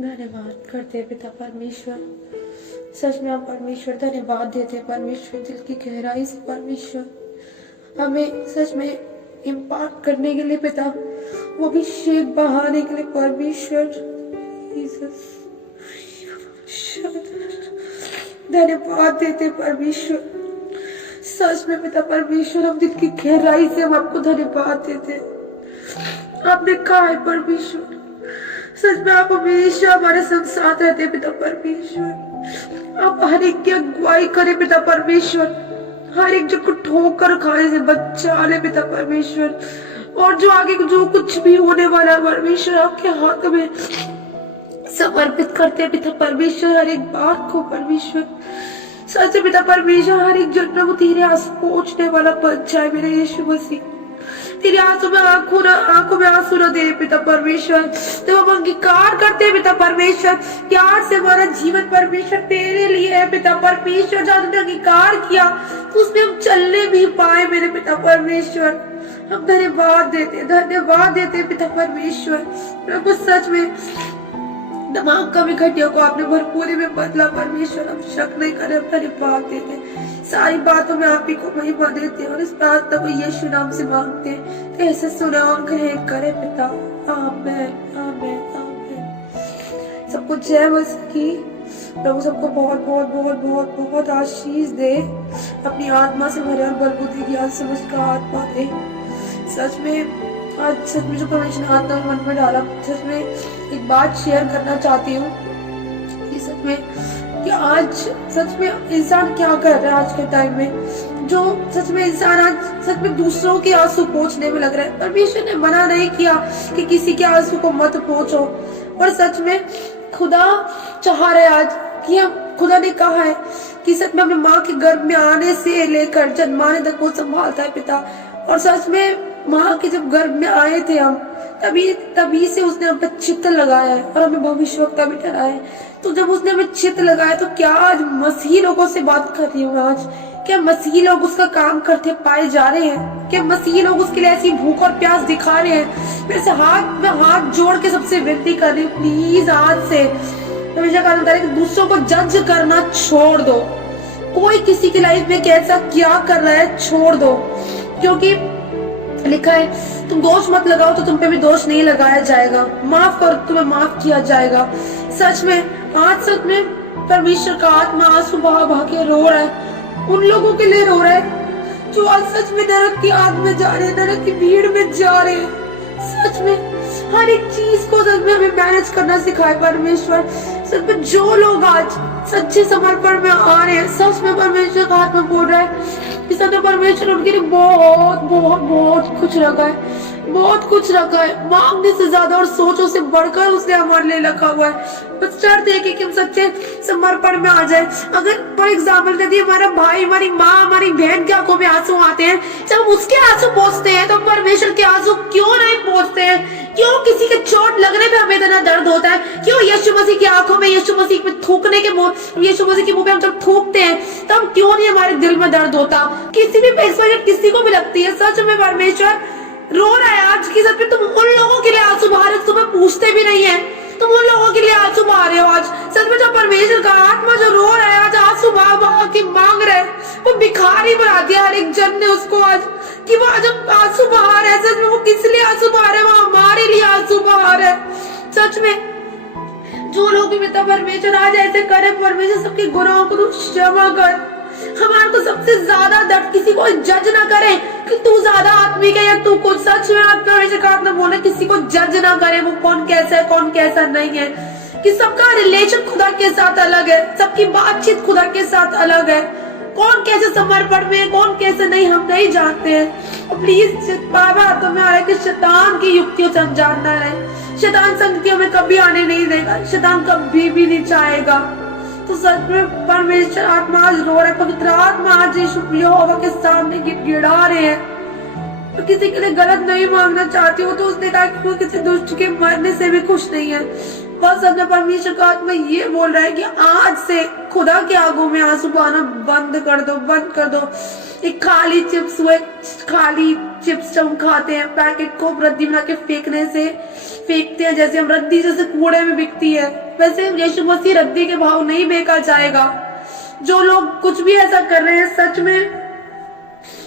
धन्यवाद करते पिता परमेश्वर। सच में आप परमेश्वर धन्यवाद देते परमेश्वर, दिल की गहराई से परमेश्वर हमें सच में इम्पार्ट करने के लिए पिता, वो भी शेख बहाने के लिए परमेश्वर। धन्यवाद देते परमेश्वर, सच में पिता परमेश्वर हम दिल की गहराई से हम आपको धन्यवाद देते। आपने कहा है परमेश्वर, सच में आप हमेशा हमारे संग साथ रहते पिता परमेश्वर। आप हर एक की अगुवाई करें पिता परमेश्वर, हर एक जन को ठोकर खाने से बचा ले पिता परमेश्वर। और जो आगे जो कुछ भी होने वाला है परमेश्वर, आपके हाथ में समर्पित करते हैं पिता परमेश्वर। हर एक बात को परमेश्वर, सच में पिता परमेश्वर, हर एक जन प्रभु तेरे आंसू पहुंचने वाला बन जाए मेरे यीशु मसीह। तेरे आंसू में आंखों में आंसू न दे पिता परमेश्वर। तो हम अंगीकार करते हैं पिता परमेश्वर, प्यार से हमारा जीवन परमेश्वर तेरे लिए है पिता परमेश्वर। जहाँ तुमने अंगीकार किया तो उसमें हम चलने भी पाए मेरे पिता परमेश्वर। हम धन्यवाद देते पिता परमेश्वर। प्रभु सच में तमाम कमी घटिया को आपने भरपूरी में बदला परमेश्वर, हम शक नहीं करें, हम धन्यवाद देते। सारी बातों में आप ही को महिमा देते और इस प्रार्थना को यीशु नाम से मांगते हैं, तो ऐसे सुना और ग्रहण करे पिता। आमीन आमीन आमीन। सबको जय मसीह की। प्रभु सबको बहुत बहुत बहुत बहुत बहुत आशीष दे, अपनी आत्मा से भरे और बलबुद्धि ज्ञान समझ का आत्मा दे। सच में आज सच में जो परमेश्वर ने आत्मा मन में डाला, सच में एक बात शेयर करना चाहती हूँ कि सच में कि आज सच में इंसान क्या कर रहा है आज के टाइम में। जो सच में इंसान आज सच में दूसरों के आंसू पोंछने में लग रहा है। परमेश्वर ने मना नहीं किया कि किसी के आंसू को मत पोंछो, और सच में खुदा चाह रहे आज कि हम, खुदा ने कहा है कि सच में अपने माँ के गर्भ में आने से लेकर जन्माने तक वो संभालता है पिता। और सच में माँ के जब गर्भ में आए थे हम, तभी से उसने हम पे चित्त लगाया है और हमें भविष्यवक्ता भी ठहराया है। तो जब उसने हमें चित्त लगाया, तो क्या आज मसीही लोगों से बात कर रही हूँ आज, क्या मसीही लोग उसका काम करते पाए जा रहे हैं? क्या मसीही लोग उसके लिए ऐसी भूख और प्यास दिखा रहे हैं? मेरे से हाथ जोड़ के सबसे विनती कर रही हूँ, प्लीज आज से हमेशा काम करें कि दूसरों को जज करना छोड़ दो। कोई किसी की लाइफ में कैसा क्या कर रहा है छोड़ दो, क्योंकि लिखा है तुम दोष मत लगाओ तो तुम पे भी दोष नहीं लगाया जाएगा, माफ करो तुम्हें माफ किया जाएगा। सच में आज सच में परमेश्वर का आत्मा आंसू बहा बहा के रो रहा है, उन लोगों के लिए रो रहा है जो आज सच में नरक की आग में जा रहे हैं, नरक की भीड़ में जा रहे हैं। सच में हर एक चीज को सच में हमें मैनेज करना सिखाए परमेश्वर। सच में जो लोग आज सच्चे समर्पण में आ रहे हैं, सच में परमेश्वर का आत्मा बोल रहा है कि सच में परमेश्वर उनके लिए बहुत बहुत बहुत कुछ रखा है, बहुत कुछ रखा है, मांगने से ज्यादा और सोचों से बढ़कर उसने हमारे लिए रखा हुआ है। बस शर्त है कि हम सच्चे समर्पण में आ जाए। अगर फॉर एग्जाम्पल यदि हमारा भाई, हमारी माँ, हमारी बहन के आंखों में आंसू आते हैं, जब उसके आंसू पहुंचते हैं तो परमेश्वर के आंसू क्यों नहीं पहुंचते हैं? क्यों किसी के चोट लगने पे हमें इतना दर्द होता है? क्यों यीशु मसीह की आंखों में, यीशु मसीह पे थूकने के यीशु मसीह के मुंह पे हम जब थूकते हैं तब क्यों नहीं हमारे दिल में दर्द होता? किसी भी किसी को भी लगती है। सच में परमेश्वर रो रहा है आज की, सच में तुम उन लोगों के लिए आंसू बहा रहे हो, तुम्हें पूछते भी नहीं है, तुम उन लोगों के लिए आंसू बहा रहे हो आज। सच में जो परमेश्वर का आत्मा जो रो रहा है आज, आंसू बहा बहा के मांग रहा है, वो भिखारी बना दिया हर एक जन ने उसको आज, कि वो आज आंसू बहा रहा है। सच में वो किस लिए आंसू बहा रहा है? वो हमारे लिए आंसू बहा रहा है। सच में जो लोग भी पिता परमेश्वर आज ऐसे करे, परमेश्वर सबके गुनाहों को क्षमा कर। हमारे को सबसे ज्यादा दर्द, किसी को जज ना करे कि तू ज्यादा आत्मिक है या तू कुछ। सच में आप परमेश्वर का आत्मा बोले किसी को जज ना करे, वो कौन कैसा है कौन कैसा नहीं है, कि सबका रिलेशन खुदा के साथ अलग है, सबकी बातचीत खुदा के साथ अलग है। कौन कैसे समर्पण में है, कौन कैसे नहीं, हम नहीं जानते हैं। प्लीज बाबा तुम्हें आ रहा है कि शैतान की युक्तियों से हम जानना है। शैतान संगतियों में कभी आने नहीं देगा, शैतान कभी भी नहीं चाहेगा। तो सच में परमेश्वर आत्मा आज रो रहा है, पवित्र आत्मा आज यीशु यहोवा के सामने गिड़गिड़ा रहे हैं। तो किसी के लिए गलत नहीं मांगना चाहती हो, तो उसने कहा कि वो किसी दुष्ट के मरने से भी खुश नहीं है। बस अपने परमेश्वर का आत्मा ये बोल रहा है कि आज से खुदा के आगों में आंसू बहाना बंद कर दो, बंद कर दो। एक खाली चिप्स, वो खाली चिप्स हम खाते हैं, पैकेट को रद्दी बना के फेंकने से फेंकते हैं, जैसे हम रद्दी जैसे कूड़े में बिकती है, वैसे यीशु मसीह रद्दी के भाव नहीं बेचा जाएगा। जो लोग कुछ भी ऐसा कर रहे हैं, सच में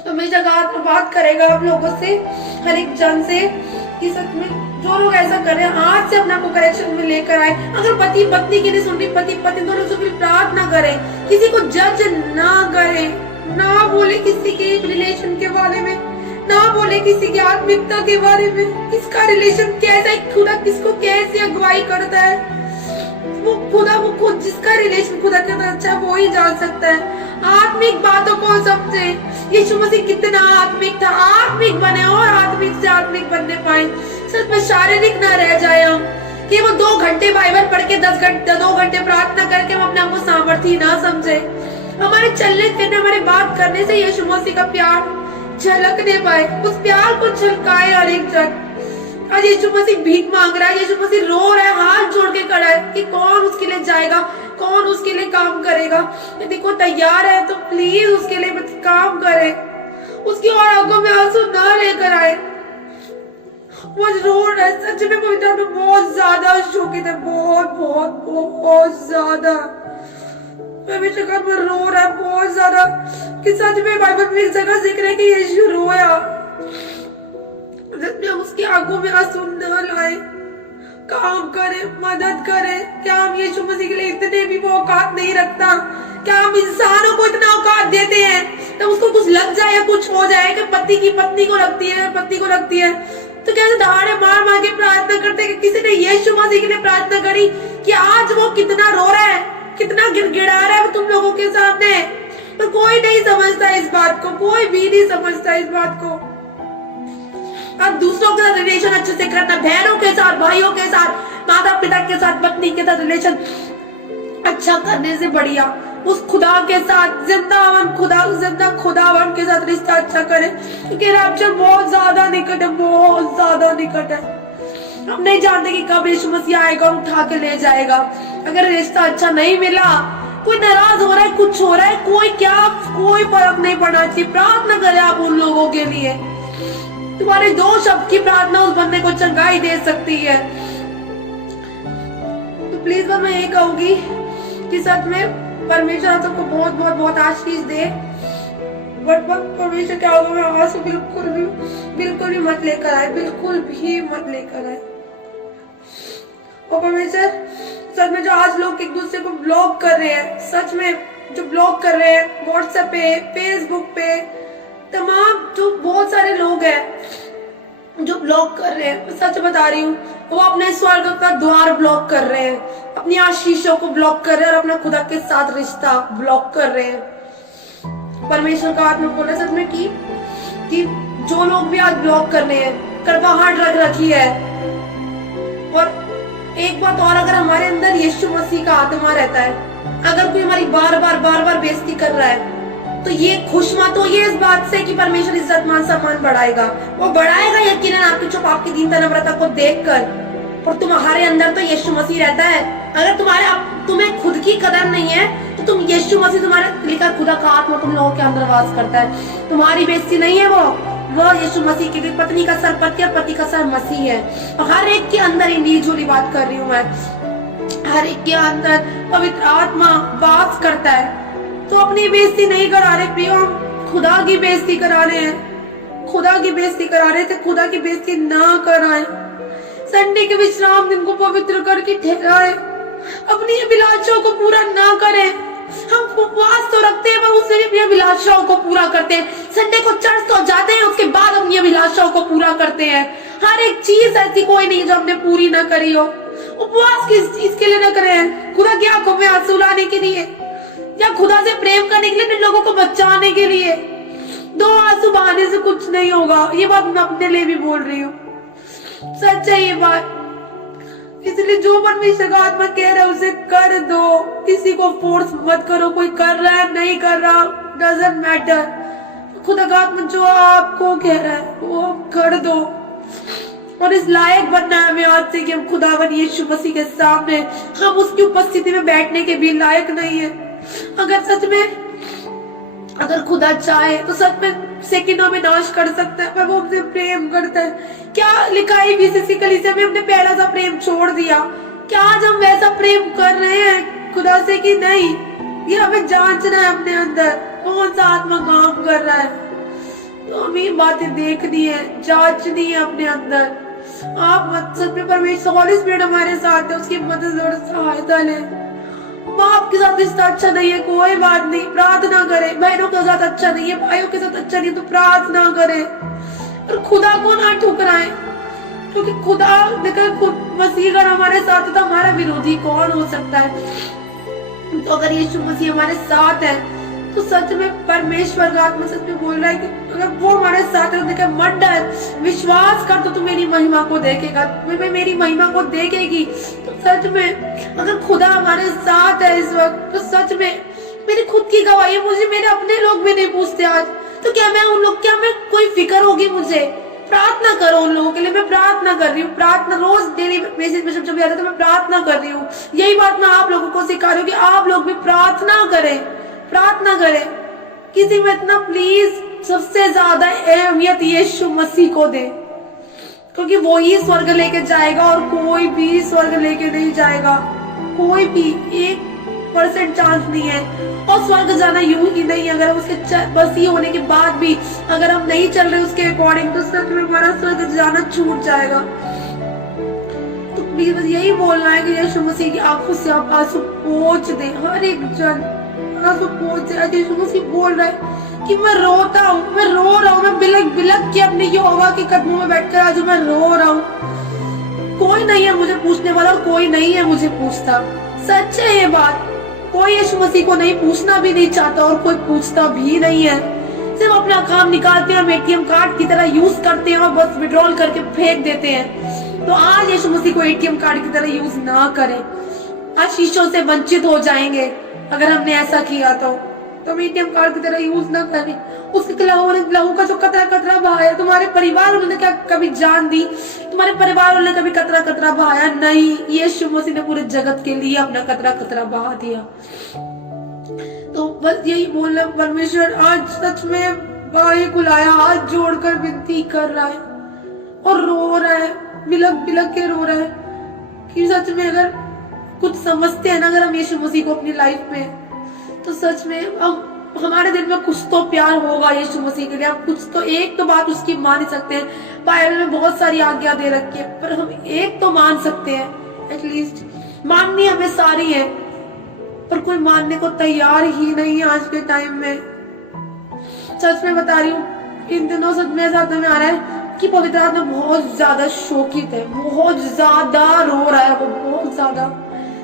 हमेशा बात करेगा आप लोगों से, हर एक जन से, कि सच में जो लोग ऐसा कर रहे हैं आज से अपने को करेक्शन में लेकर आए। अगर पति पत्नी की नहीं सुन रही, पति पत्नी दोनों से प्रार्थना करें, किसी को जज ना करें, ना बोले किसी के रिलेशन के बारे में, ना बोले किसी की आत्मिकता के बारे में, किसका रिलेशन कैसा है, खुदा किसको कैसे अगुवाई करता है, वो खुद जिसका रिलेशन खुदा के साथ अच्छा है वो ही जान सकता है। आत्मिक बातों को समझे, यीशु मसीह कितना आत्मिक था, आत्मिक बने और आत्मिक से आत्मिक बनने पाए। सच में शारीरिक ना रह जाए हम, कि वो 2 घंटे बाइबल पढ़ के 2 घंटे प्रार्थना करके हम अपने आप को सामर्थ्य ना समझे। हमारे चलने फिरने, हमारे बात करने से यीशु मसीह का प्यार झलकने पाए, उस प्यार को झलकाए हर एक जन। आज यीशु मसीह भीख मांग रहा है, यीशु मसीह रो रहा है, हाथ जोड़ के खड़ा है कि कौन उसके लिए जाएगा, कौन उसके लिए काम करेगा। यदि कोई तैयार है तो प्लीज उसके लिए काम करे, उसकी और आंखों में आंसू ना लेकर आए। वो रो रहा है, सच में पवित्र में बहुत ज्यादा शोकित है, बहुत बहुत बहुत ज्यादा पवित्र में रो रहा है, बहुत ज्यादा, कि सच में बाइबल में एक जगह जिक्र है कि यीशु रोया, उसकी आंखों में आंसू न लाए, काम करे, मदद करे। क्या हम यीशु मसीह के लिए इतने भी वो औकात नहीं रखता? क्या हम इंसानों को इतना औकात देते हैं तो उसको कुछ लग जाए या कुछ हो जाए, कि पति की पत्नी को लगती है तो कैसे दहाड़े मार मार के प्रार्थना करते हैं। कि किसी ने यीशु मसीह के लिए प्रार्थना करी कि आज वो कितना रो रहा है, कितना गिड़गिड़ा रहा है तुम लोगों के सामने, पर कोई नहीं समझता इस बात को, कोई भी नहीं समझता इस बात को। अब दूसरों के साथ रिलेशन अच्छे से करना, बहनों के साथ, भाइयों के साथ, माता पिता के साथ, पत्नी के साथ रिलेशन अच्छा करने से बढ़िया उस खुदा के साथ जिंदा खुदावन के साथ रिश्ता अच्छा करे, क्योंकि रैप्चर बहुत ज्यादा निकट है, बहुत ज्यादा निकट है। हम नहीं जानते कि कब यीशु मसीह आएगा और उठा के ले जाएगा। अगर रिश्ता अच्छा नहीं मिला, कोई नाराज हो रहा है, कुछ हो रहा है, कोई फर्क नहीं पड़ना चाहिए। प्रार्थना करें आप उन लोगों के लिए, तुम्हारे 2 शब्द की प्रार्थना उस बंदे को चंगाई दे सकती है। तो प्लीज मैं ये कहूंगी कि सच में परमेश्वर आप सबको बहुत बहुत बहुत आशीष दे, बट परमेश्वर क्या होगा, मैं आवाज बिल्कुल भी मत लेकर आए, बिल्कुल भी मत लेकर आए। और परमेश्वर सच में जो आज लोग एक दूसरे को ब्लॉक कर रहे हैं, सच में जो ब्लॉक कर रहे हैं व्हाट्सएप पे, फेसबुक पे, तमाम जो बहुत सारे लोग हैं जो ब्लॉक कर रहे हैं, सच बता रही हूँ, वो अपने स्वर्ग का द्वार ब्लॉक कर रहे हैं, अपनी आशीषों को ब्लॉक कर रहे हैं और अपना खुदा के साथ रिश्ता ब्लॉक कर रहे हैं। परमेश्वर का आत्मा बोला सच में कि जो लोग भी आज ब्लॉक कर रहे हैं, कड़वाहट रख रखी है। और एक बात और, अगर हमारे अंदर यीशु मसीह का आत्मा रहता है, अगर कोई हमारी बार बार बेइज्जती कर रहा है, तो ये खुश मत हो ये इस बात से कि परमेश्वर इज्जत मान सम्मान बढ़ाएगा। वो बढ़ाएगा यकीनन आपकी चुप, आपकी दीनता नम्रता को देखकर, पर तुम्हारे अंदर तो यीशु मसीह रहता है। अगर तुम्हें खुद की कदर नहीं है तो तुम यीशु मसीह, तुम्हारे लिखा खुदा का आत्मा तुम लोगों के अंदर वास करता है। तुम्हारी बेइज्जती नहीं है वो यीशु मसीह की। पत्नी का सर पति और पति का सर मसीह है। हर एक के अंदर इंडिविजुअली बात कर रही हूँ मैं, हर एक के अंदर पवित्र आत्मा वास करता है। तो अपनी बेइज्जती नहीं करा रहे प्रियो, हम खुदा की बेइज्जती करा रहे हैं, खुदा की बेइज्जती करा रहे थे। खुदा की बेइज्जती ना कराएं। संडे के विश्राम दिन को पवित्र करके ठहराएं, अपनी अभिलाषाओं को पूरा ना करें। हम उपवास तो रखते हैं पर उससे भी अपनी अभिलाषाओं को पूरा करते हैं। संडे को चर्च तो जाते हैं, उसके बाद अपनी अभिलाषाओं को पूरा करते हैं। हर एक चीज ऐसी कोई नहीं जो हमने पूरी ना करी हो। उपवास किस चीज के लिए ना करें? खुदा की आंखों में आंसू लाने के लिए, या खुदा से प्रेम करने के लिए, लोगों को बचाने के लिए। 2 आंसू बहाने से कुछ नहीं होगा। ये बात मैं अपने लिए भी बोल रही हूँ, सच है ये बात। इसलिए जो परमेश्वर का आत्मा कह रहा है उसे कर दो, किसी को फोर्स मत करो। कोई कर रहा है नहीं कर रहा डजंट मैटर। खुदा का आत्मा जो आपको कह रहा है वो कर दो। और इस लायक बनना है हमें आज से कि हम खुदावन यीशु मसीह के सामने हम उसकी उपस्थिति में बैठने के भी लायक नहीं है। अगर सच में अगर खुदा चाहे तो सच में सेकंडों में नाश कर सकता है, पर वो हमसे प्रेम करता है। क्या लिखा है इफिसी कलीसिया में, हमने पहला सा प्रेम छोड़ दिया। क्या आज हम वैसा प्रेम कर रहे हैं खुदा से कि नहीं? ये हमें जांचना है अपने अंदर कौन सा आत्मा काम कर रहा है। तो हमें बातें देखनी है, जांचनी है अपने अंदर। आप सच में परमेश्वर हॉली स्पिरिट हमारे साथ है, उसकी मदद और सहायता लें। बाप के साथ रिश्ता अच्छा नहीं है, कोई बात नहीं, प्रार्थना करें। बहनों के साथ अच्छा नहीं है, भाइयों के साथ अच्छा नहीं है, तो प्रार्थना करें। और खुदा को ना ठुकराएं, क्योंकि खुदा देखकर खुद मसीह अगर हमारे साथ है तो हमारा विरोधी कौन हो सकता है। तो अगर यीशु मसीह हमारे साथ है तो सच में परमेश्वर का आत्मा सच में बोल रहा है कि अगर वो हमारे साथ है तो देखा मत डर, विश्वास कर तो तू मेरी महिमा को देखेगा, मेरी महिमा को देखेगी। तो सच में अगर खुदा हमारे साथ है इस वक्त तो सच में मेरी खुद की गवाही, मुझे मेरे अपने लोग भी नहीं पूछते आज, तो क्या मैं उन लोग, क्या मैं कोई फिक्र होगी मुझे? प्रार्थना करो उन लोगों के लिए। मैं प्रार्थना कर रही हूँ, प्रार्थना रोज डेली बेसिस पे जब आता है तो मैं प्रार्थना कर रही हूँ। यही बात मैं आप लोगों को सिखा रही हूँ कि आप लोग भी प्रार्थना करें, प्रार्थना करें। किसी में इतना प्लीज सबसे ज्यादा अहमियत यीशु मसीह को दे, क्योंकि वो ही स्वर्ग लेके जाएगा और कोई भी स्वर्ग लेके नहीं जाएगा। कोई भी 1% चांस नहीं है। और स्वर्ग जाना यूं ही नहीं, अगर हम उसके बसी होने के बाद भी अगर हम नहीं चल रहे उसके अकॉर्डिंग तो सच में हमारा स्वर्ग जाना छूट जाएगा। तो प्लीज बस यही बोलना है कि यीशु मसीह की आंखों से आप आंसू पोंछ दे, हर एक जन आंसू पोंछ दे। यीशु मसीह बोल रहा है कि मैं रोता हूँ, मैं रो रहा हूँ, मैं बिलक बिलक के अपने यहोवा के कदमों में बैठकर आज मैं रो रहा हूँ। कोई नहीं है मुझे पूछने वाला, कोई नहीं है मुझे पूछता। सच है ये बात, कोई यीशु मसीह को नहीं पूछना भी नहीं चाहता और कोई पूछता भी नहीं है। सिर्फ अपना काम निकालते हैं, हम एटीएम कार्ड की तरह यूज करते हैं और बस विड्रॉल करके फेंक देते हैं। तो आज यीशु मसीह को एटीएम कार्ड की तरह यूज ना करें, आशीषों से वंचित हो जाएंगे अगर हमने ऐसा किया तो हम एटीएम कार्ड की तरह यूज ना करें। उसके लहू का जो कतरा कतरा बहाया, तुम्हारे परिवार वालों ने क्या कभी जान दी? तुम्हारे परिवार वालों ने कभी कतरा कतरा बहाया? नहीं, यीशु मसीह ने पूरे जगत के लिए अपना कतरा कतरा बहा दिया। तो बस यही बोलना, परमेश्वर आज सच में भाई बुलाया, हाथ जोड़कर विनती कर रहा है और रो रहा है, बिलक बिलक के रो रहा है कि सच में अगर कुछ समझते हैं ना अगर हम यीशु मसीह को अपनी लाइफ में, तो सच में हम हमारे दिल में कुछ तो प्यार होगा यीशु मसीह के लिए। हम कुछ तो एक तो बात उसकी मान ही सकते हैं। बाइबल में बहुत सारी आज्ञा दे रखी है, पर हम एक तो मान सकते हैं एटलीस्ट। माननी हमें सारी है, पर कोई मानने को तैयार ही नहीं है आज के टाइम में। सच में बता रही हूँ, इन दिनों सच में साथ में आ रहा है कि पवित्र आत्मा बहुत ज्यादा शोकित है, बहुत ज्यादा रो रहा है वो, बहुत ज्यादा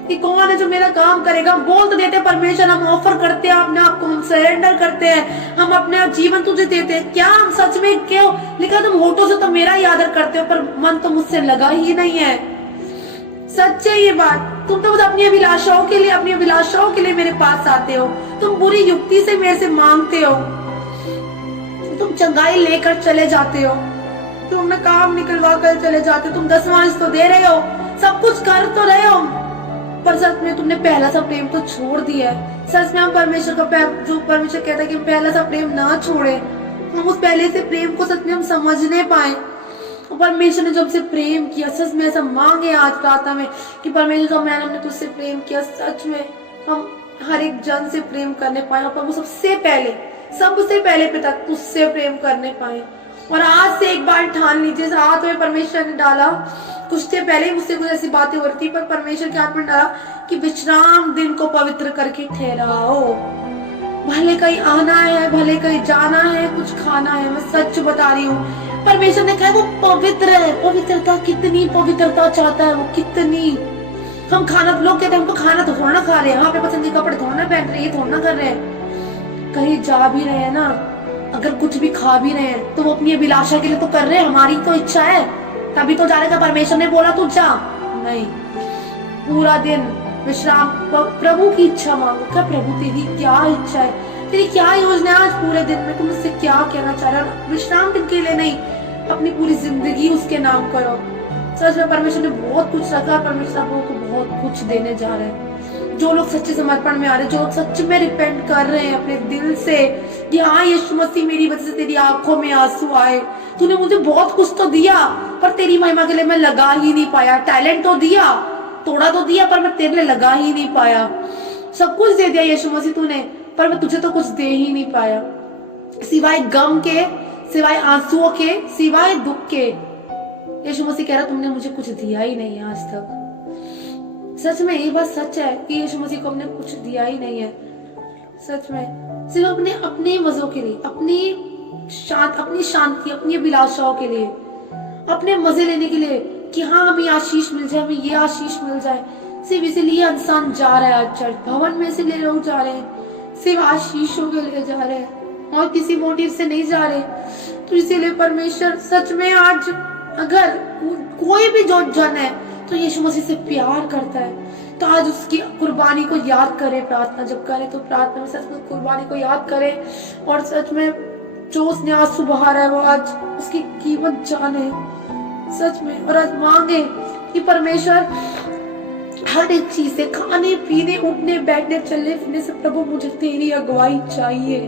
कि कौन है जो मेरा काम करेगा। बोल तो देते हैं परमेश्वर, हम ऑफर करते हैं अपने आप को, हम सरेंडर करते हैं, हम अपने जीवन तुझे देते हैं। क्या हम सच में क्यों लिखा, तुम होठों से तो मेरा ही आदर करते हो पर मन तो मुझसे लगा ही नहीं है। सच है ये बात। तुम तो अपनी अभिलाषाओं के लिए, अपनी अभिलाषाओं के लिए मेरे पास आते हो, तुम बुरी युक्ति से मेरे से मांगते हो, तुम चंगाई लेकर चले जाते हो, तुम अपना काम निकलवा कर चले जाते हो, तुम 10वां तो दे रहे हो, सब कुछ कर तो रहे हो, पर सच में तुमने पहला सा प्रेम तो छोड़ दिया है। सच में हम परमेश्वर का जो परमेश्वर कहता है कि पहला सा प्रेम ना छोड़े, हम उस पहले से प्रेम को सच में हम समझने पाए। परमेश्वर ने जो हमसे प्रेम किया, सच में ऐसा मांगे आज प्रार्थना में कि परमेश्वर का मैंने हमने तुझसे प्रेम किया, सच में हम हर एक जन से प्रेम करने पाए और वो सबसे पहले पिता तुझसे प्रेम करने पाए। और आज से एक बार ठान लीजिए, हाथ में परमेश्वर ने डाला, कुछ देर पहले ही मुझसे कुछ ऐसी बातें हो रही थी, पर परमेश्वर के हाथ में डाला कि विश्राम दिन को पवित्र करके ठहराओ। भले कहीं आना है, भले कहीं जाना है, कुछ खाना है, मैं सच बता रही हूँ, परमेश्वर ने कहा वो पवित्र है। पवित्रता, कितनी पवित्रता चाहता है वो, कितनी। हम खाना, लोग कहते हैं हमको खाना तो थोड़ा ना खा रहे हैं, हाँ अपने पसंद के कपड़े थोड़ा ना पहन रहे, ये थोड़ा ना कर रहे हैं, कहीं जा भी रहे हैं ना, अगर कुछ भी खा भी रहे हैं तो वो अपनी अभिलाषा के लिए तो कर रहे हैं, हमारी तो इच्छा है तभी तो जाने का। परमेश्वर ने बोला तू जा, नहीं, पूरा दिन विश्राम, प्रभु की इच्छा मांगो। क्या प्रभु तेरी क्या इच्छा है, तेरी क्या योजना है आज पूरे दिन में, तुम मुझसे क्या कहना चाह रहे हो? विश्राम दिन के लिए नहीं, अपनी पूरी जिंदगी उसके नाम करो। सच में परमेश्वर ने बहुत कुछ रखा, परमेश्वर आप लोगों को बहुत कुछ देने जा रहे हैं। जो लोग सच्चे समर्पण में आ रहे हैं, जो लोग सच में रिपेंट कर रहे हैं अपने दिल से कि हाँ यीशु मसीह मेरी वजह से तेरी आंखों में आंसू आए, तूने मुझे बहुत कुछ तो दिया पर तेरी महिमा के लिए मैं लगा ही नहीं पाया। टैलेंट तो दिया, थोड़ा तो दिया, पर मैं तेरे लिए लगा ही नहीं पाया। सब कुछ दे दिया यीशु मसीह तूने, पर मैं तुझे तो कुछ दे ही नहीं पाया, सिवाय गम के, सिवाय आंसुओं के, सिवाय दुख के। यीशु मसीह कह रहा तुमने मुझे कुछ दिया ही नहीं आज तक। सच में ये बात सच है कि यीशु मसीह को हमने कुछ दिया ही नहीं है। सच में सिर्फ अपने अपने मजों के लिए, अपनी शांति, अपनी अभिलाषाओं के लिए, अपने मजे लेने के लिए कि हाँ हमें आशीष मिल जाए, हमें ये आशीष मिल जाए। सिर्फ इसीलिए इंसान जा रहा है आज चर्च भवन में, इसीलिए लोग जा रहे हैं, सिर्फ आशीषों के लिए जा रहे हैं और किसी मोटिव से नहीं जा रहे। तो इसीलिए परमेश्वर सच में आज अगर कोई भी जो जन है तो यीशु मसीह से प्यार करता है तो आज उसकी कुर्बानी को याद करे। प्रार्थना जब करे तो प्रार्थना में सच में कुर्बानी को याद करे और सच में जो उसने आंसू बहा रहा है वो आज उसकी कीमत जाने सच में, और आज मांगे कि परमेश्वर हर एक चीज से, खाने पीने, उठने बैठने, चलने फिरने से, प्रभु मुझे तेरी अगुवाई चाहिए।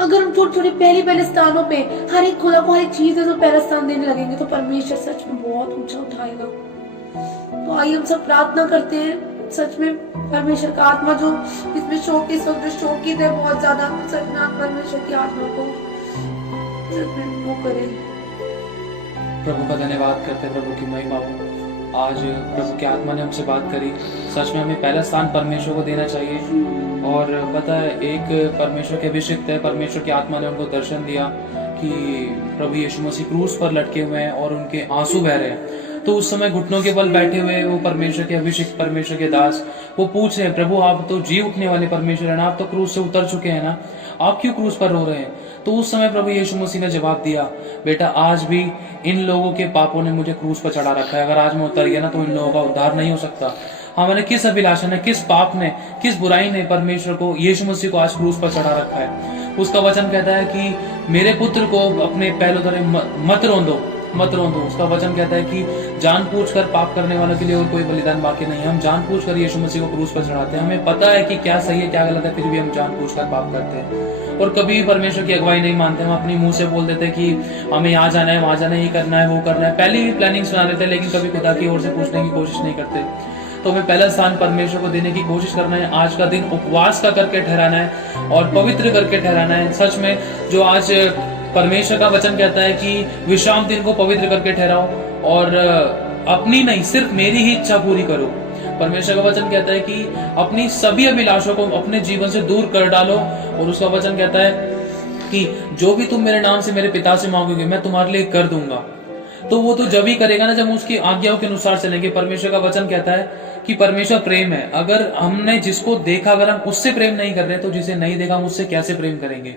अगर हम छोटे छोटे पहले स्थानों पे हर एक खुदा को हर एक चीज है तो पहला स्थान देने लगेंगे तो परमेश्वर सच में बहुत ऊंचा उठाएगा। तो आइए हम सब प्रार्थना करते हैं सच में परमेश्वर का आत्मा जो इसमें शोकित है बहुत ज्यादा, सच में आप परमेश्वर की आत्मा को सच में वो करें। प्रभु का धन्यवाद करते हैं, प्रभु की महिमा हो। आज प्रभु की आत्मा ने हमसे बात करी, सच में हमें पहला स्थान परमेश्वर को देना चाहिए। और पता है एक परमेश्वर के अभिषिक्त है, परमेश्वर की आत्मा ने उनको दर्शन दिया कि प्रभु यीशु मसीह क्रूस पर लटके हुए हैं और उनके आंसू बह रहे हैं। तो उस समय घुटनों के बल बैठे हुए वो परमेश्वर के अभिषिक्त, परमेश्वर के दास, वो पूछ रहे हैं प्रभु आप तो जी उठने वाले परमेश्वर है ना, आप तो क्रूस से उतर चुके हैं ना, आप क्यों क्रूस पर रो रहे हैं? तो उस समय प्रभु यीशु मसीह ने जवाब दिया, बेटा आज भी इन लोगों के पापों ने मुझे क्रूस पर चढ़ा रखा है। अगर आज मैं उतर गया ना तो इन लोगों का उद्धार नहीं हो सकता। हमारे किस अभिलाषा ने, किस पाप ने, किस बुराई ने परमेश्वर को, यीशु मसीह को आज क्रूस पर चढ़ा रखा है? उसका वचन कहता है कि मेरे पुत्र को अपने पहलों तरह मत रोंदो। उसका वचन कहता है कि जानबूझकर पाप करने वालों के लिए और कोई बलिदान बाकी नहीं है। हम जानबूझकर यीशु मसीह को क्रूस पर चढ़ाते हैं। हमें पता है कि क्या सही है क्या गलत है, फिर भी हम जानबूझकर पाप करते हैं और कभी भी परमेश्वर की अगुवाई नहीं मानते। हम अपनी मुंह से बोल देते हैं कि हमें यहाँ जाना है, वहां जाना है, ये करना है, वो करना है, पहले ही प्लानिंग सुना देते हैं, लेकिन कभी खुदा की ओर से पूछने की कोशिश नहीं करते। तो हमें पहला स्थान परमेश्वर को देने की कोशिश करना है। आज का दिन उपवास का करके ठहराना है और पवित्र करके ठहराना है। सच में जो आज परमेश्वर का वचन कहता है कि विश्राम दिन को पवित्र करके ठहराओ और अपनी नहीं सिर्फ मेरी ही इच्छा पूरी करो। परमेश्वर का वचन कहता है कि अपनी सभी अभिलाषों को अपने जीवन से दूर कर डालो और उसका वचन कहता है कि जो भी तुम मेरे नाम से मेरे पिता से मांगोगे मैं तुम्हारे लिए कर दूंगा। तो वो तो जब ही करेगा ना जब उसकी आज्ञाओं के अनुसार चलेंगे। परमेश्वर का वचन कहता है कि परमेश्वर प्रेम है। अगर हमने जिसको देखा अगर हम उससे प्रेम नहीं कर रहे तो जिसे नहीं देखा हम उससे कैसे प्रेम करेंगे?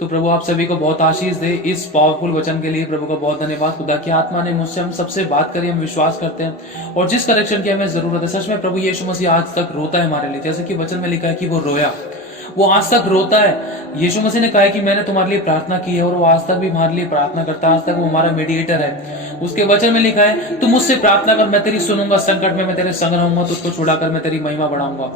तो प्रभु आप सभी को बहुत आशीष दे इस पावरफुल वचन के लिए। प्रभु का बहुत धन्यवाद। खुदा की आत्मा ने मुझसे हम सबसे बात करी, हम विश्वास करते हैं और जिस करेक्शन की हमें जरूरत है। सच में प्रभु यीशु मसीह आज तक रोता है हमारे लिए, जैसे कि वचन में लिखा है कि वो रोया, वो आज तक रोता है। यीशु मसीह ने कहा है कि मैंने तुम्हारे लिए प्रार्थना की है और वो आज तक भी हमारे लिए प्रार्थना करता है। आज तक वो हमारा मीडिएटर है। उसके वचन में लिखा है तू मुझसे प्रार्थना कर, मैं तेरी सुनूंगा, संकट में मैं तेरे संग रहूंगा, तुझको छुड़ाकर मैं तेरी महिमा बढ़ाऊंगा।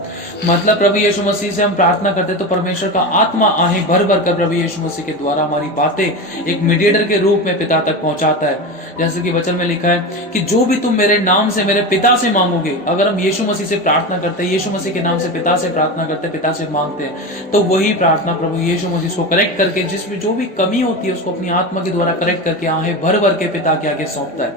मतलब प्रभु यीशु मसीह से हम प्रार्थना करते तो परमेश्वर का आत्मा आहें भर भर कर प्रभु यीशु मसीह के द्वारा हमारी बातें एक मीडिएटर के रूप में पिता तक पहुंचाता है। जैसे कि वचन में लिखा है कि जो भी तुम मेरे नाम से मेरे पिता से मांगोगे, अगर हम यीशु मसीह से प्रार्थना करते हैं, यीशु मसीह के नाम से पिता से प्रार्थना करते हैं, पिता से मांगते हैं, तो वही प्रार्थना प्रभु यीशु मसीह को करेक्ट करके जिसमें जो भी कमी होती है उसको अपनी आत्मा के द्वारा करेक्ट करके आहें भर भर के पिता के आगे सौंपता है।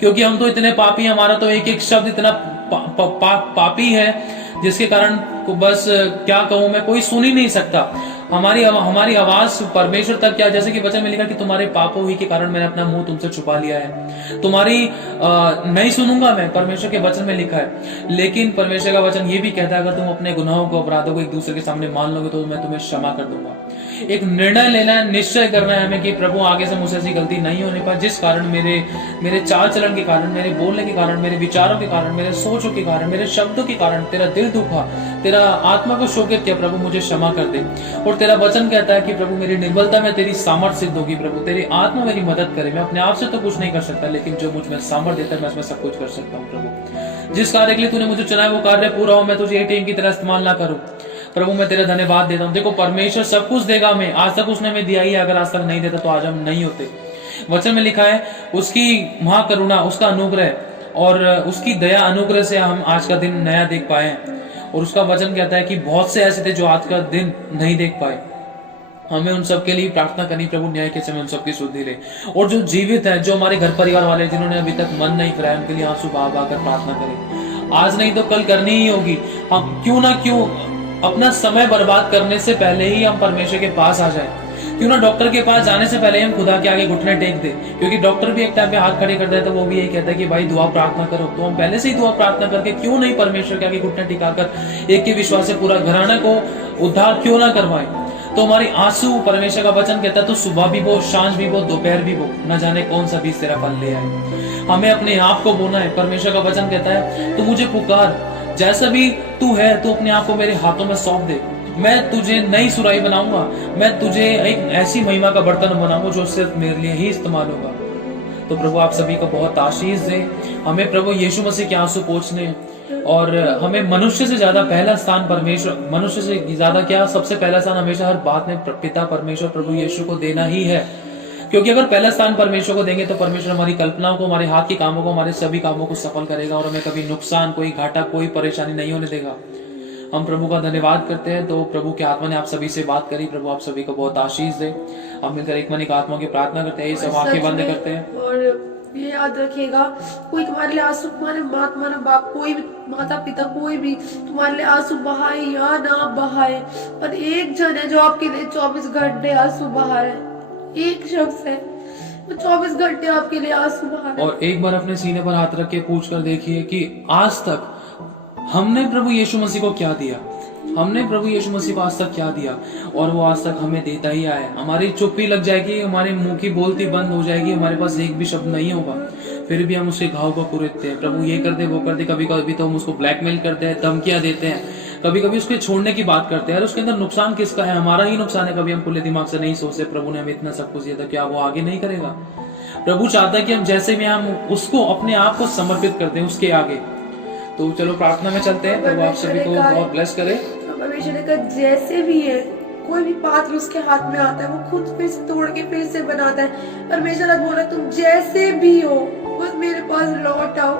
क्योंकि हम तो इतने पापी, हमारा तो एक एक शब्द इतना पापी है जिसके कारण बस क्या कहूं मैं, कोई सुन ही नहीं सकता। हमारी आवाज परमेश्वर तक क्या, जैसे कि वचन में लिखा कि तुम्हारे पापों ही के कारण मैंने अपना मुंह तुमसे छुपा लिया है, तुम्हारी नहीं सुनूंगा मैं, परमेश्वर के वचन में लिखा है। लेकिन परमेश्वर का वचन ये भी कहता है अगर तुम अपने गुनाहों को, अपराधों को एक दूसरे के सामने मान लोगे तो मैं तुम्हें क्षमा कर दूंगा। एक निर्णय लेना है, निश्चय करना है हमें कि प्रभु आगे से मुझसे ऐसी गलती नहीं होने पाए, जिस कारण मेरे चाल चलन के कारण, मेरे बोलने के कारण, मेरे विचारों के कारण, मेरे सोचों के कारण, मेरे शब्दों के कारण तेरा दिल दुखा, तेरा आत्मा को शोकित किया, प्रभु मुझे क्षमा कर दे। और तेरा वचन कहता है कि प्रभु मेरी निर्बलता में तेरी सामर्थ्य सिद्ध होगी। प्रभु तेरी आत्मा मेरी मदद करे। मैं अपने आप से तो कुछ नहीं कर सकता, लेकिन जो मुझ में सामर्थ्य देता है मैं उसमें सब कुछ कर सकता हूँ। प्रभु जिस कार्य के लिए तूने मुझे चुना है वो कार्य पूरा हो, मैं तुझे एटीएम की तरह इस्तेमाल ना करूं। प्रभु मैं तेरा धन्यवाद देता हूँ। देखो परमेश्वर सब कुछ देगा हमें, आज तक उसने हमें दिया ही है, अगर आज तक नहीं देता तो आज हम नहीं होते। वचन में लिखा है उसकी महाकरुणा, उसका अनुग्रह और उसकी दया अनुग्रह से हम आज का दिन नया देख पाए हैं। और उसका वचन कहता है कि बहुत से ऐसे थे जो आज का दिन नहीं देख पाए। हमें उन सब के लिए प्रार्थना करनी प्रभु, न्याय के समय उन सबकी सुधि ले। और जो जीवित है, जो हमारे घर परिवार वाले जिन्होंने अभी तक मन नहीं फिराया, उनके लिए आंसू बहा बहा कर प्रार्थना करें। आज नहीं तो कल करनी ही होगी। हम क्यों ना क्यों अपना समय बर्बाद करने से पहले ही हम परमेश्वर के पास आ जाए। क्यों ना डॉक्टर के पास जाने से पहले हम खुदा के आगे घुटने टेक दे, क्योंकि डॉक्टर भी एक टाइम पे हाथ खड़े करता है तो वो भी यही कहता है कि भाई दुआ प्रार्थना करो। तो हम पहले से ही दुआ प्रार्थना करके क्यों नहीं परमेश्वर के आगे घुटने टिकाकर एक के विश्वास से पूरा घराना को उद्धार क्यों ना करवाए। तो हमारी आंसू, परमेश्वर का वचन कहता है तो सुबह भी बो, सांझ भी बो, दोपहर भी बो, न जाने कौन सा बीज तेरा फल ले आए। हमें अपने आप को बोना है। परमेश्वर का वचन कहता है तू मुझे पुकार, जैसा भी तू है तू अपने आप को मेरे हाथों में सौंप दे, मैं तुझे नई सुराही बनाऊंगा, मैं तुझे एक ऐसी महिमा का बर्तन बनाऊंगा जो सिर्फ मेरे लिए ही इस्तेमाल होगा। तो प्रभु आप सभी को बहुत आशीष दे। हमें प्रभु यीशु मसीह के आंसू पोंछने और हमें मनुष्य से ज्यादा पहला स्थान परमेश्वर, मनुष्य से ज्यादा क्या, सबसे पहला स्थान हमेशा हर बात में पिता परमेश्वर प्रभु यीशु को देना ही है। क्योंकि अगर पहला स्थान परमेश्वर को देंगे तो परमेश्वर हमारी कल्पनाओं को, हमारे हाथ के कामों को, हमारे सभी कामों को सफल करेगा और हमें कभी नुकसान, कोई घाटा, कोई परेशानी नहीं होने देगा। हम प्रभु का धन्यवाद करते हैं। तो प्रभु की आत्मा ने आप सभी से बात करी। प्रभु आप सभी को बहुत आशीष दे। हम मिलकर एक मन एक आत्मा की प्रार्थना करते हैं। ये सब आंखें बंद करते हैं और ये याद रखिएगा, कोई तुम्हारे लिए आंसू, तुम्हारे माँ, तुम्हारा बाप, कोई भी माता पिता, कोई भी तुम्हारे लिए आंसू बहाए या ना बहाए, पर एक जन है जो आपके लिए 24 घंटे आंसू बहा रहा है। एक शख्स है वो 24 घंटे आपके लिए आंसू बहा रहा है। और एक बार अपने सीने पर हाथ रख के पूछ कर देखिए कि आज तक हमने प्रभु यीशु मसीह को क्या दिया। हमने प्रभु यीशु मसीह को आज तक क्या दिया, और वो आज तक हमें देता ही आया है। हमारी चुप्पी लग जाएगी, हमारे मुंह की बोलती बंद हो जाएगी, हमारे पास एक भी शब्द नहीं होगा, फिर भी हम उसके घाव को कुरेदते हैं। प्रभु ये कर दे, वो कर दे। कभी कभी तो हम उसको ब्लैकमेल करते हैं, धमकियां देते हैं, कभी कभी उसके छोड़ने की बात करते हैं। और उसके अंदर नुकसान किसका है? हमारा ही नुकसान है। कभी हम खुले दिमाग से नहीं सोचते प्रभु ने हमें इतना सब कुछ दिया था, क्या वो आगे नहीं करेगा? प्रभु चाहता है कि हम जैसे भी हम उसको अपने आप को समर्पित कर दें उसके आगे। तो चलो प्रार्थना में चलते हैं। प्रभु आप सभी को बहुत ब्लेस करे। परमेश्वर ने कहा जैसे भी है, कोई भी पात्र उसके हाथ में आता है वो खुद फिर से तोड़ के फिर से बनाता है। परमेश्वर आज बोला तुम जैसे भी हो बस मेरे पास लौट आओ।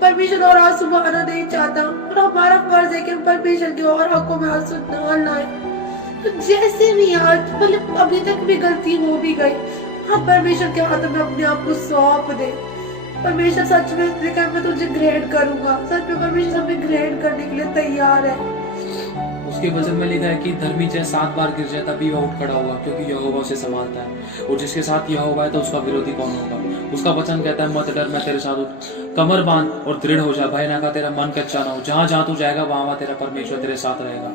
परमेश्वर और आंसू बहाना नहीं चाहता, और हमारा फर्ज है कि हम परमेश्वर की और आंखों में आंसू न लाए। तो जैसे भी आज, मतलब अभी तक भी गलती हो भी गई, हम परमेश्वर के हाथों में अपने आप को सौंप दे। परमेश्वर सच में देखा मैं तुझे ग्रहण करूंगा। सच में परमेश्वर हमें ग्रहण करने के लिए तैयार है। उसके वचन में लिखा है कि धर्मी चाहे 7 बार गिर जाए तभी वह उठ खड़ा होगा, क्योंकि यहोवा उसे संभालता है। और जिसके साथ यहोवा है तो उसका विरोधी कौन होगा? उसका वचन कहता है मत डर, मैं तेरे साथ हूं। कमर बांध और दृढ़ हो जा, भय ना खा, तेरा मन कच्चा ना हो। जहां जहां तू जाएगा वहां तेरा परमेश्वर तेरे साथ रहेगा।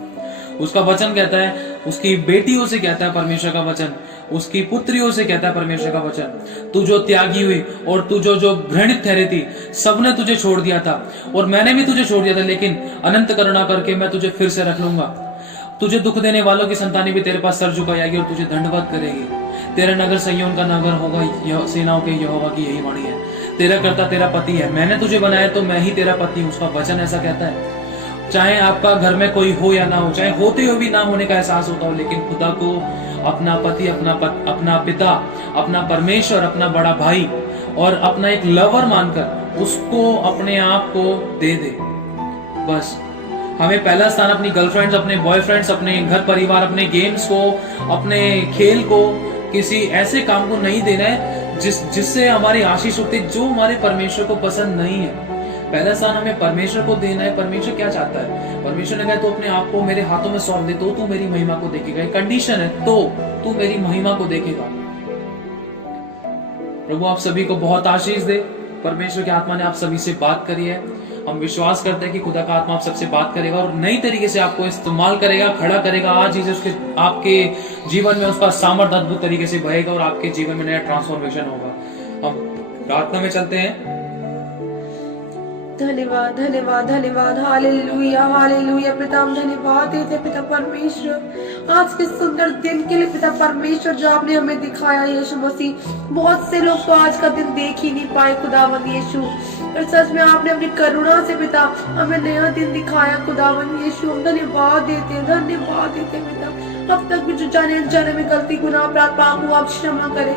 उसका वचन कहता है, उसकी बेटियों से कहता है परमेश्वर का वचन, उसकी पुत्रियों से कहता है परमेश्वर का वचन, तू जो त्यागी हुई और तू जो घृणित ठहरी थी, सबने तुझे छोड़ दिया था और मैंने भी तुझे छोड़ दिया था, लेकिन अनंत करुणा करके मैं तुझे फिर से रख लूंगा। तुझे दुख देने वालों की संतानी भी तेरे पास सर झुका जाएगी और तुझे दंडवत करेगी। तेरा नगर सिय्योन का नगर होगा, सेनाओं के यहोवा की यही वाणी है। तेरा कर्ता तेरा पति है, मैंने तुझे बनाया तो मैं ही तेरा पति हूँ। उसका वचन ऐसा कहता है। चाहे आपका घर में कोई हो या ना हो, चाहे होते हुए भी ना होने का एहसास होता हो, लेकिन खुदा को अपना पति, अपना पिता, अपना परमेश्वर, अपना बड़ा भाई और अपना एक लवर मानकर उसको अपने आप को दे दे। बस हमें पहला स्थान अपनी गर्लफ्रेंड्स, अपने बॉयफ्रेंड्स, अपने घर परिवार, अपने गेम्स को, अपने खेल को, किसी ऐसे काम को नहीं देना है जिससे हमारी आशीष होती, जो हमारे परमेश्वर को पसंद नहीं है। पहला स्थान हमें परमेश्वर को देना है। परमेश्वर क्या चाहता है? परमेश्वर ने कहा तो अपने आप को मेरे हाथों में सौंप दे तो तू मेरी महिमा को देखेगा। एक कंडीशन है, तो तू मेरी महिमा को देखेगा। प्रभु आप सभी को बहुत आशीष दे। परमेश्वर की आत्मा ने आप सभी से बात करी है। हम विश्वास करते हैं कि खुदा का आत्मा आप सबसे बात करेगा और नई तरीके से आपको इस्तेमाल करेगा, खड़ा करेगा। आज ही उसके आपके जीवन में उसका सामर्थ्य अद्भुत तरीके से बहेगा और आपके जीवन में नया ट्रांसफॉर्मेशन होगा। हम प्रार्थना में चलते हैं। धन्यवाद धन्यवाद धन्यवाद, हालेलुया हालेलुया। पिता हम धन्यवाद देते पिता परमेश्वर आज के सुंदर दिन के लिए पिता परमेश्वर जो आपने हमें दिखाया यीशु मसीह। बहुत से लोग तो आज का दिन देख ही नहीं पाए खुदावन यीशु, पर सच में आपने अपनी करुणा से पिता हमें नया दिन दिखाया खुदावन यीशु। हम धन्यवाद देते पिता। अब तक भी जो जाने अनजाने में गलती गुनाह अपराध पाप हुआ आप क्षमा करें,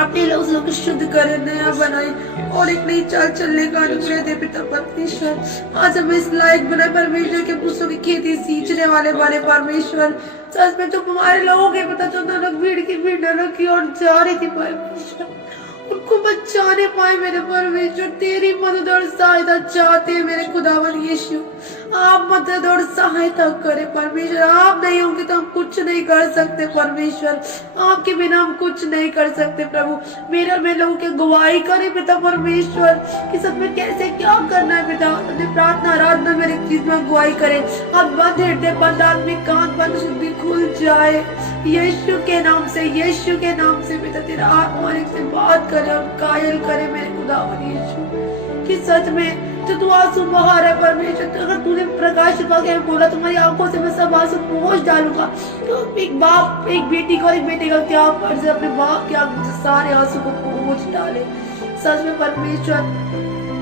अपने लोगों को शुद्ध करे, नया बनाए और एक नई चाल चलने का अनुग्रह दे पिता परमेश्वर। आज हमें इस लायक बनाए परमेश्वर के पुस्तकों की खेती सींचने वाले बने परमेश्वर। सच में जो हमारे लोग हैं पिता जो नरक भीड़ की ओर जा रही थी परमेश्वर, उनको बचाने पाए मेरे परमेश्वर। तेरी मदद और सहायता चाहते हैं मेरे खुदावन यीशु। आप मदद और सहायता करें परमेश्वर। आप नहीं होंगे तो हम कुछ नहीं कर सकते परमेश्वर, आपके बिना हम कुछ नहीं कर सकते प्रभु। मैं लोगों की गवाही करे पिता परमेश्वर कि सब में कैसे क्या करना है पिता। अपने प्रार्थना आराधना मेरे चीज में गवाही करे। अब बंद हृदय बंद आदमी कान बंद शुद्धि खुल जाए यीशु के नाम से, यीशु के नाम से पिता। तेरा आत्मा से बात करे और कायल करे मेरे खुदावन यीशु कि सच में तो तू आंसू बहा रहा है परमेश्वर। तो अगर तूने प्रकाश पा के बोला तुम्हारी आंखों से मैं सब आंसू पोंछ डालूंगा, तो एक बाप एक बेटी का और एक बेटे का क्या फर्ज है अपने बाप के आंखों से सारे आंसू को पोंछ डाले। सच में परमेश्वर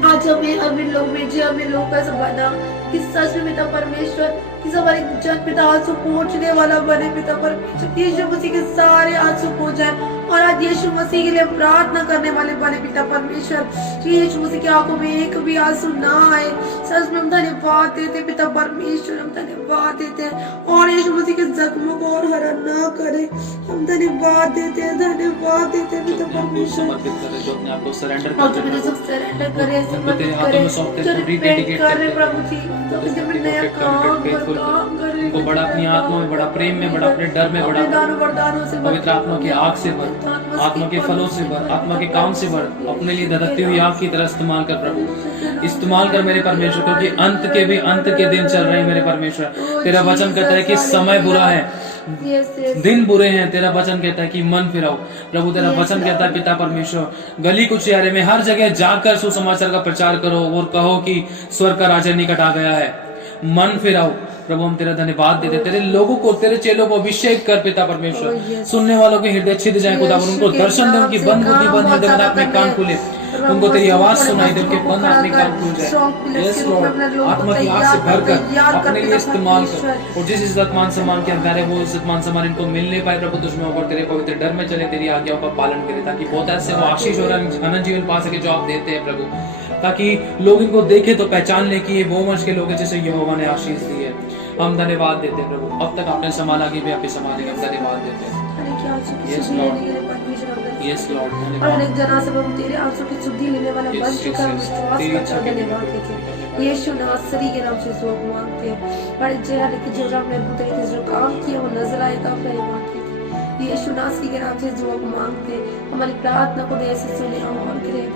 आज हमें लोग ऐसा बना कि सच में पिता परमेश्वर कि हमारे जन पिता आंसू पोंछने वाला बने पिता परमेश्वर। यीशु मसीह के सारे आंसू पोंछ जाए और आज यीशु मसीह के लिए प्रार्थना करने वाले बने पिता परमेश्वर कि यीशु मसीह की आंखों में एक भी आंसू ना आए। सच में हम धन्यवाद देते पिता परमेश्वर, हम धन्यवाद देते हैं और यीशु मसीह के जख्मों को और हरा ना करे। हम धन्यवाद देते हैं पिता परमेश्वर। समर्पित करें, जो अपने आप को सरेंडर सरेंडर करें, प्रभु जी नया काम करें। उनको बड़ा अपनी आत्मा में, बड़ा प्रेम में, बड़ा अपने डर में, बड़ा पवित्र आत्मा की आग से भर, आत्मा के फलों से भर, आत्मा के काम से भर। अपने लिए धधकती हुई आग की तरह इस्तेमाल कर प्रभु, इस्तेमाल कर मेरे परमेश्वर, क्योंकि अंत के दिन चल रहे हैं मेरे परमेश्वर। तेरा वचन कहता है कि समय बुरा है, दिन बुरे हैं। तेरा वचन कहता है कि मन फिराओ प्रभु। तेरा वचन कहता है पिता परमेश्वर गली कुचियारे में हर जगह जाकर सुसमाचार का प्रचार करो और कहो कि स्वर्ग का राज्य निकट आ गया है। मन फिराओ प्रभु। हम तेरा धन्यवाद देते, तेरे लोगों को, तेरे चेलों को अभिषेक कर पिता परमेश्वर। सुनने वालों के हृदय छिद जाए खुदा, उनको दर्शन दे, उनकी बंद बुद्धि बंद हृदय बना, अपने कान खुले, उनको तेरी आवाज सुनाई दे, उनके बंद अपने कान खुल जाए। यस लॉर्ड, आत्मा की आग से भरकर अपने लिए इस्तेमाल कर और जिस इज्जत मान सम्मान के अंदर है वो इज्जत मान सम्मान इनको मिलने पाए प्रभु। तुझमें ऊपर तेरे पवित्र डर में चले, तेरी आज्ञाओं का पालन करे, ताकि बहुत ऐसे वो आशीष और अनंत जीवन पा सके जो आप देते हैं प्रभु, ताकि लोग इनको देखे तो पहचान ले कि ये वो वंश के लोग हैं जिसे यहोवा ने आशीष दी है। हम धन्यवाद देते हैं प्रभु। अब तक आपने संभाला, आगे भी आपके संभालेंगे। हम धन्यवाद देते हैं। यस लॉर्ड, यस लॉर्ड, और अनेक जना से हम तेरे आंसू की शुद्धि लेने वाला बन चुका है। विश्वास करता धन्यवाद देते यीशु नासरी के नाम से दुआ मांगते हैं। बड़े चेहरे की जो हमने बुते जो काम किया वो नजर आएगा धन्यवाद देते यीशु नासरी के नाम से दुआ मांगते हैं। हमारी प्रार्थना को दया से सुने और ग्रहण